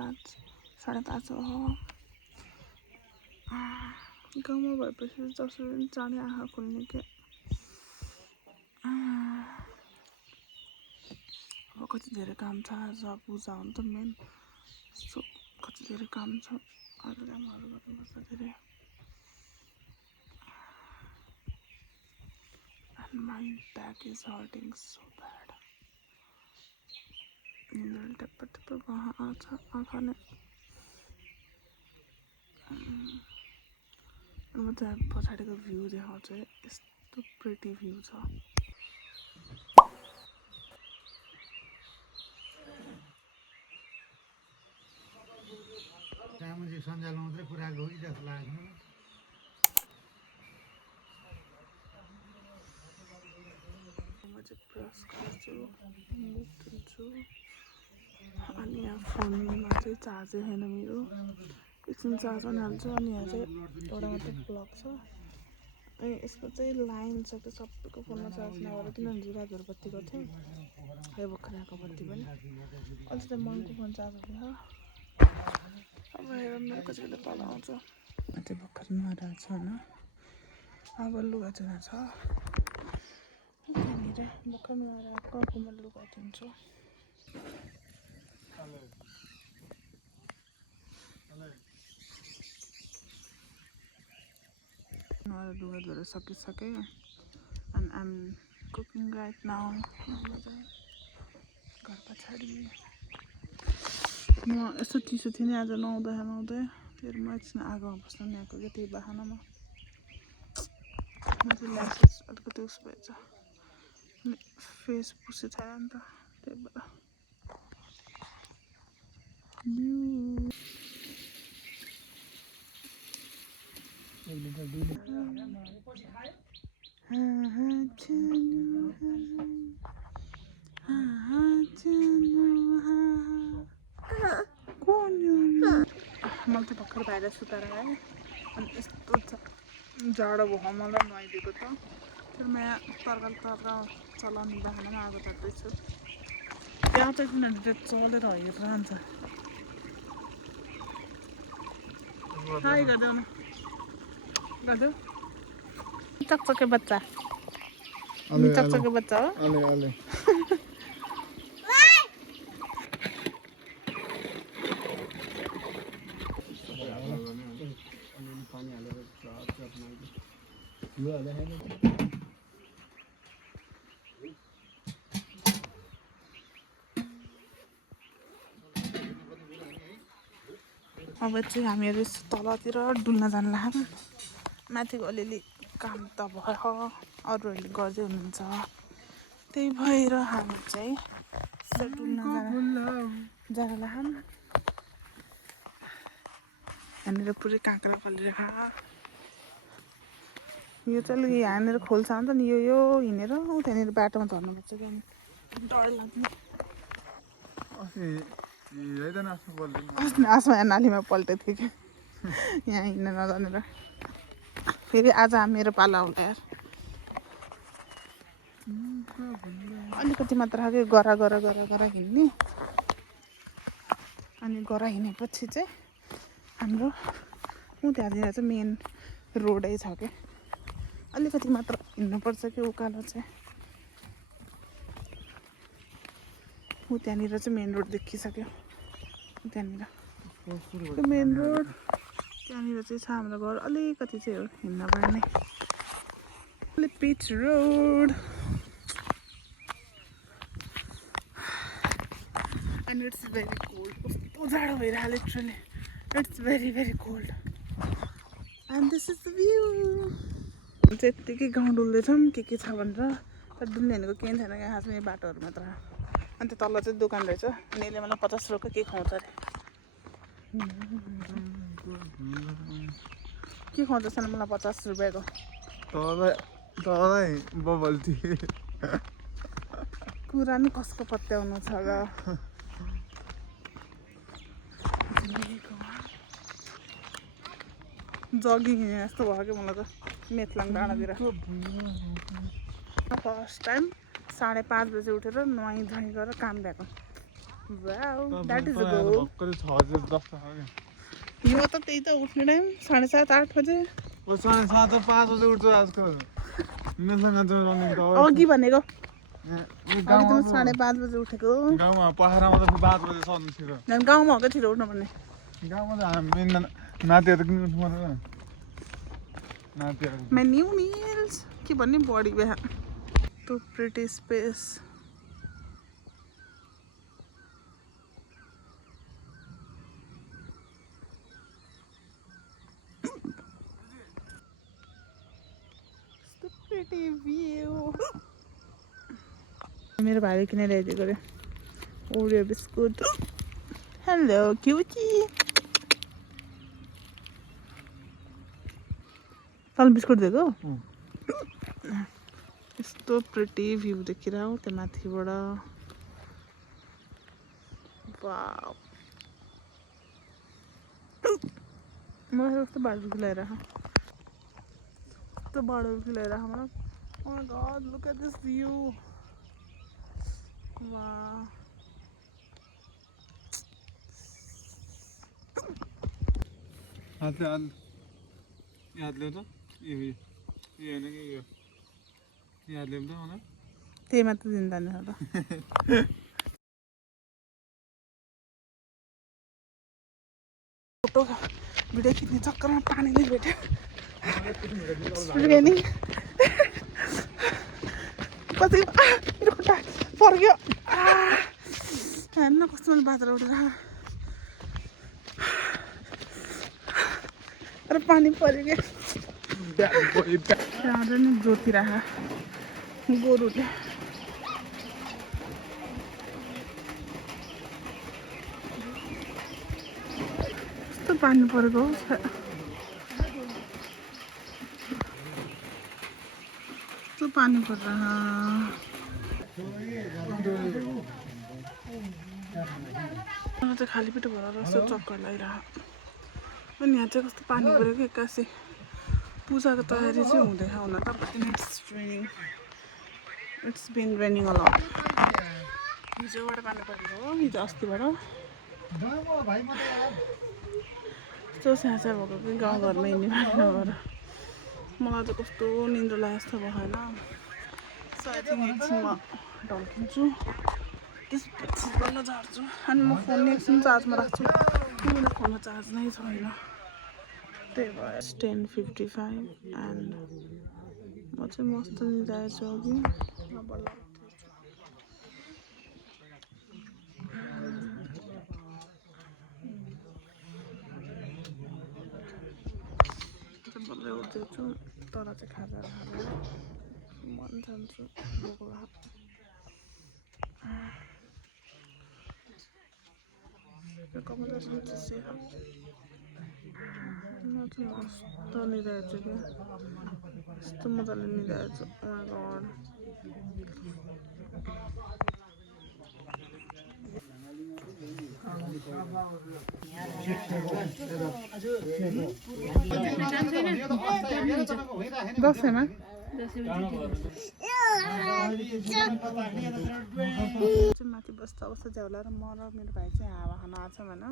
5:30 5:30 हो। गाउँमा भएपछि जसरी जाने आँखा खुल्ने के। अब कति धेरै काम छ आज पूजा हो नि त मेन, सो कति धेरै काम छ आज कामहरू गर्नुपर्छ धेरै। And my back is hurting so bad. निन्द्राले टप्प टप्प आउँछ आँखा नै। म त्यहाँ पछाडिको भ्यू देखाउँछु, यस्तो प्रिटी भ्यू छ। चाहिँ सञ्जालमा मात्रै पुऱ्याएको हो कि जस्तो लाग्छ। म चाहिँ ब्रस गर्छु, मुख धुन्छु, अनि यहाँ फोनमा चाहिँ चार्जै छैन मेरो, एकछिन चार्जमा हाल्छु। अनि यहाँ चाहिँ एउटा मात्रै प्लग छ, अनि यसको चाहिँ लाइन छ त्यो सबैको फोनमा चार्ज नभएर, किनभने जुराजहरू बत्तीको थियो, यो भर्खर आएको बत्ती पनि अझै त मनको फोन चार्ज हुँदैछ। अब हेर मेरो कति बेला तल आउँछ। अझै भर्खर नुहाएर छ होइन, अब लुगा धुन छ त्यहाँनिर, भर्खर नुहाएर आएकोमा लुगा धुन्छु। नुहाएर लुगा धुएर सकिसकेँ, and I am cooking right now. घर पछाडि म यस्तो चिसो थिएँ नि आज, नुहाउँदै फेरि म एकछिन आगोमा बस्न नि आएको क्या, त्यही बहानामा म चाहिँ ल्यासेस अलिकति उस भएछ, अनि फेस पुसे छैन नि त, त्यही भएर। मैले त भर्खर बाहिर सुताएर आएँ, अनि यस्तो जाडो भयो मलाई नुहाइदिएको त। फेरि म यहाँ तरकाल चलाउने बाहानामा आगो ताप्दैछु। त्यहाँ चाहिँ किनभने त्यो चलेर हेरिरहन्छ। हाई गरिदेऊ न, गरिदेऊ। चकचके बच्चा, चकचके बच्चा हो। अब चाहिँ हामीहरू तलतिर डुल्न जान लाग्यौँ। माथिको अलिअलि काम त भयो, अरूहरूले गर्दै हुनुहुन्छ, त्यही भएर हामी चाहिँ डुल्न जान लाग्यौँ। यहाँनिर पुरै काँक्रा फलेर, यो चाहिँ अलिक यहाँनिर खोल्सा हुन्छ नि, यो हिँडेर त्यहाँनिर बाटोमा झर्नुपर्छ क्या, डर लाग्ने। अस्ति आसमा यहाँ नालीमा पल्टेको थियो कि, यहाँ हिँड्न नजानेर। फेरि आज मेरो पाला होला यार। अलिकति मात्र खालको गरा हिँड्ने, अनि गरा हिँडेपछि चाहिँ हाम्रो त्यहाँनिर चाहिँ मेन रोडै छ क्या, अलिकति मात्र हिँड्नुपर्छ कि उकालो चाहिँ। त्यहाँनिर चाहिँ मेन रोड देखिसक्यो, त्यहाँनिर त्यो मेन रोड, त्यहाँनिर चाहिँ छ हाम्रो घर। अलिकति चाहिँ हो हिँड्न पर्ने, pitch road. And it's very cold, कस्तो जाडो भइरहेको literally, it's very very cold. And this is the view. चाहिँ यत्तिकै गाउँ डुल्दैछौँ के छ भनेर, तर डुल्ने भनेको केही छैन क्या, खासमा यो बाटोहरू मात्र। अनि त्यो तल चाहिँ दोकान रहेछ, अनि यसले मलाई 50 रुपियाँ के खुवाउँछ अरे, के खुवाउँछ छैन मलाई 50 रुपियाँको बबल टी। कुरा नि कसको पत्याउनु छ र। जगिङ हिँडे जस्तो भयो कि मलाई त मेथलाङ डाँडातिर। फर्स्ट टाइम 5:30 बजे उठेर नुहाइ धुवाइ गरेर काम भएको। Wow, that is a goal. भर्खरै 6:10 भयो यो त त्यही त उठ्ने टाइम 7:30-8 बजे ओ 7:30 5 बजे उठ्छु आजकल मेसँग जो रनिङ त अघि भनेको गाउँमा 5:30 बजे उठेको गाउँमा पहरामा त 5 बजे सर्नु छिटो झन् गाउँमा हो क्या छिटो उठ्नुपर्ने गाउँमा त हामी नातिहरू किन उठ्नु पर्दैन नातिहरू My new meals के भन्ने बडी बिहा तो प्रिटी स्पेस pretty view मेरो भाइले किनेर ल्याइदिएको रे ओरियो बिस्कुट हेलो क्युटी तल बिस्कुट दिएको यस्तो प्रिटी भ्यू देखिरह त्यो माथिबाट वाउ मलाई कस्तो बार्बिक्यू ल्याएर the barbecue later. Oh my god, look at this view. Wow. याद ले तो ये नहीं कि याद ले तो ना ते मत जिंदा नहीं होता फोटो वीडियो खींचने चक्कर में पानी नहीं बैठे Raining. Pasti मेरो खुट्टा पर्यो हेर्न कस्तो बादल उडेर अरे पानी पर्यो के त्यहाँ नि जोतिरह गोरुले कस्तो पानी परेको तो पानी पड़ रहा तो खाली पेट भरा रहा चक्कर लगिरह अनि यहाँ चाहिँ कस्तो पानी पऱ्यो कि एक्कासी पूजाको तयारी चाहिँ हुँदैछ हुन त it's been raining a lot हिजोबाट पानी परेको हो हिजो अस्तिबाट यस्तो स्याहार भएको कि गाउँघरमा हिँड्ने पानी नभएर मलाई त कस्तो निन्द्रा लागे जस्तो भएन सो आई थिङ्क एकछिन म ढल्किन्छु त्यसपछि बल्ल झार्छु अनि म फोन एकछिन चार्जमा राख्छु मेरो फोनमा चार्ज नै छैन त्यही भएर 10:55 एन्ड म चाहिँ मस्त निदाएछु अघि बल्ल बल्लै उठ्दैछु तर चाहिँ खाजा खाएर मन जान्छु भोक लाग्यो कमला सोच्छु म चाहिँ कस्तो निदाएछु क्या यस्तो मजाले निदाएछु ओ माय गॉड दसैँमा माथि बस्दा बस्दा झ्याउला र म र मेरो भाइ चाहिँ हावा खान आएको छ होइन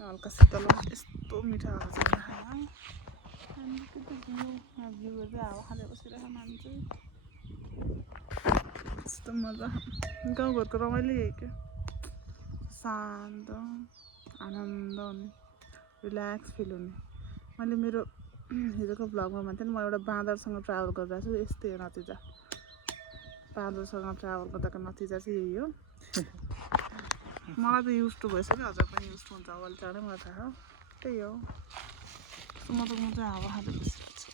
हल्का शीतल यस्तो मिठो हावा छ खाना भ्यूहरू चाहिँ हावा खाँदै बसिरहेको मान्छे यस्तो मजा गाउँघरको रमाइलो यही क्या शान्त आनन्द हुने रिल्याक्स फिल हुने मैले मेरो हिजोको भ्लगमा भन्थेँ नि म एउटा बाँदरसँग ट्राभल गरिरहेको छु यस्तै हो नतिजा बाँदरसँग ट्राभल गर्दाको नतिजा चाहिँ यही हो मलाई त युज टु भइसक्यो हजुर पनि युज टु हुन्छ अब अलिक चाँडै मलाई थाहा त्यही हो म चाहिँ हावा खाँदै बसेको छु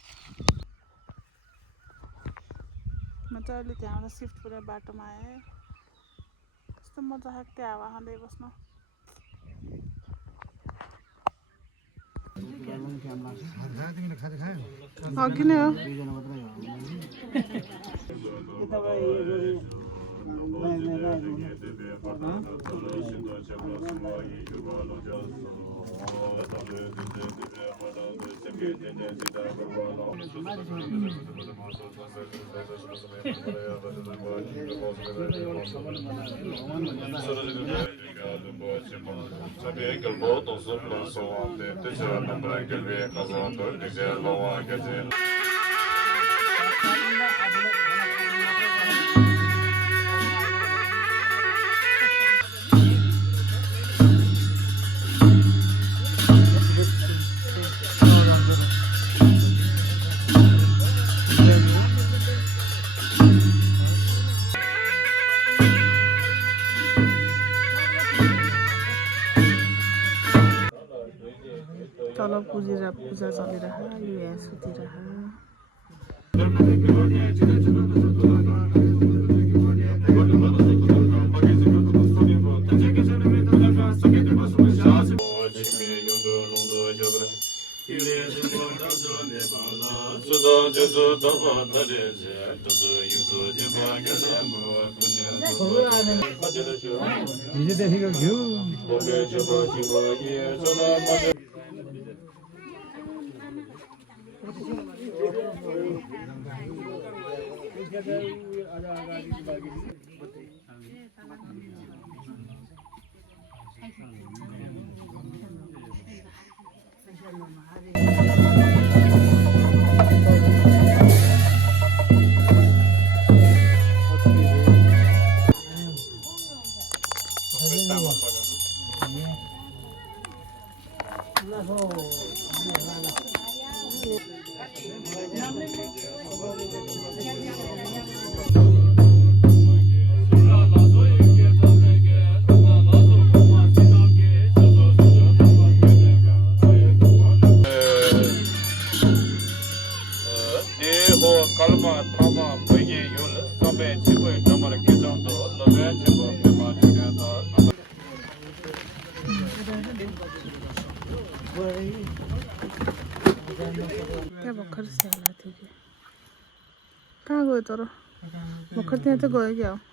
म चाहिँ अहिले त्यहाँबाट सिफ्ट गरेर बाटोमा आएँ कस्तो मजा आएको त्यो हावा खाँदै बस्न अघि नै हो तल पूजा चलिरहेको यो यहाँ सुतिरहेको हिजोदेखिको घिउ त्यहाँ भर्खर स्याहार्दा थियो कि कहाँ गयो तर भर्खर त्यहाँ चाहिँ गयो क्या